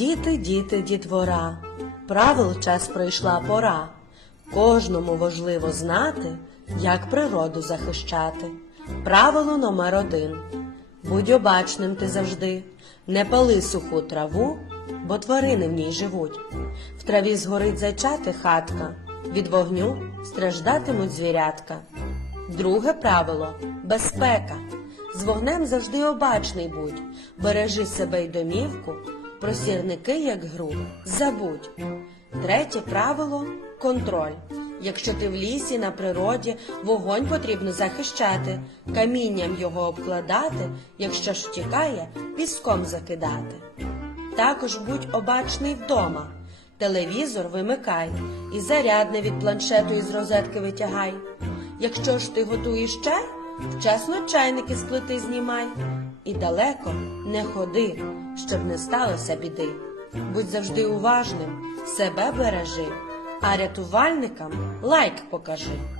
Діти, діти, дітвора, правил час прийшла пора. Кожному важливо знати, як природу захищати. Правило номер один. Будь обачним ти завжди, не пали суху траву, бо тварини в ній живуть. В траві згорить зайчати хатка, від вогню страждатимуть звірятка. Друге правило безпека. З вогнем завжди обачний будь, бережи себе й домівку, про сірники, як гру, забудь. Третє правило контроль. Якщо ти в лісі, на природі, вогонь потрібно захищати, камінням його обкладати, якщо ж втікає, піском закидати. Також будь обачний вдома. Телевізор вимикай і зарядне від планшету із розетки витягай. Якщо ж ти готуєш чай, вчасно чайники з плити знімай. І далеко не ходи, щоб не сталося біди. Будь завжди уважним, себе бережи, а рятувальникам лайк покажи.